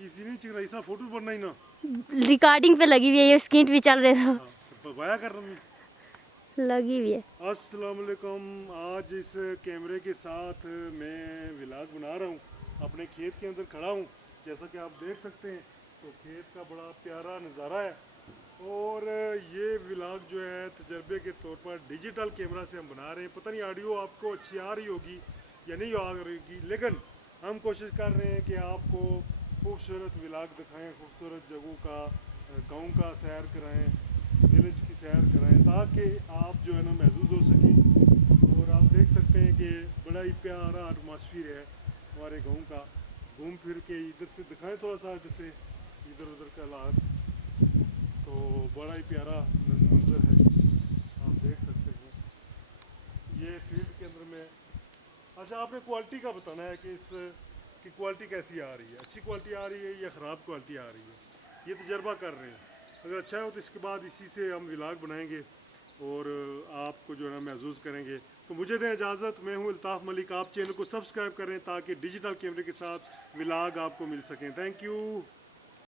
इसी नहीं चिकना इसा फोटो बनना ही ना रिकॉर्डिंग पे लगी हुई है, ये स्क्रीन भी चल रहे थे, हाँ वाया कर रहा हूँ लगी हुई है। अस्सलाम वालेकुम। आज इस कैमरे के साथ मैं व्लॉग बना रहा हूँ, अपने खेत के अंदर खड़ा हूँ। जैसा कि आप देख सकते हैं तो खेत का बड़ा प्यारा नज़ारा है और ये व्लॉग जो है तजर्बे के तौर पर डिजिटल कैमरा से हम बना रहे हैं। पता नहीं ऑडियो आपको अच्छी आ रही होगी या नहीं आ रही होगी, लेकिन हम कोशिश कर रहे हैं कि आपको खूबसूरत व्लॉग दिखाएं, खूबसूरत जगहों का, गांव का सैर कराएं, विलेज की सैर कराएं, ताकि आप जो है ना महसूस हो सकें। और आप देख सकते हैं कि बड़ा ही प्यारा एटमॉस्फेयर है हमारे गांव का। घूम फिर के इधर से दिखाएं थोड़ा सा, जैसे इधर उधर का हालात, तो बड़ा ही प्यारा मंजर है, आप देख सकते हैं ये फील्ड के अंदर में। अच्छा, आपने क्वालिटी का बताना है कि इस की क्वालिटी कैसी आ रही है, अच्छी क्वालिटी आ रही है या ख़राब क्वालिटी आ रही है, ये तजर्बा कर रहे हैं। अगर अच्छा हो तो इसके बाद इसी से हम व्लॉग बनाएंगे और आपको जो है ना महसूस करेंगे। तो मुझे दें इजाज़त, मैं हूँ अल्ताफ़ मलिक। आप चैनल को सब्सक्राइब करें ताकि डिजिटल कैमरे के साथ व्लॉग आपको मिल सकें। Thank you.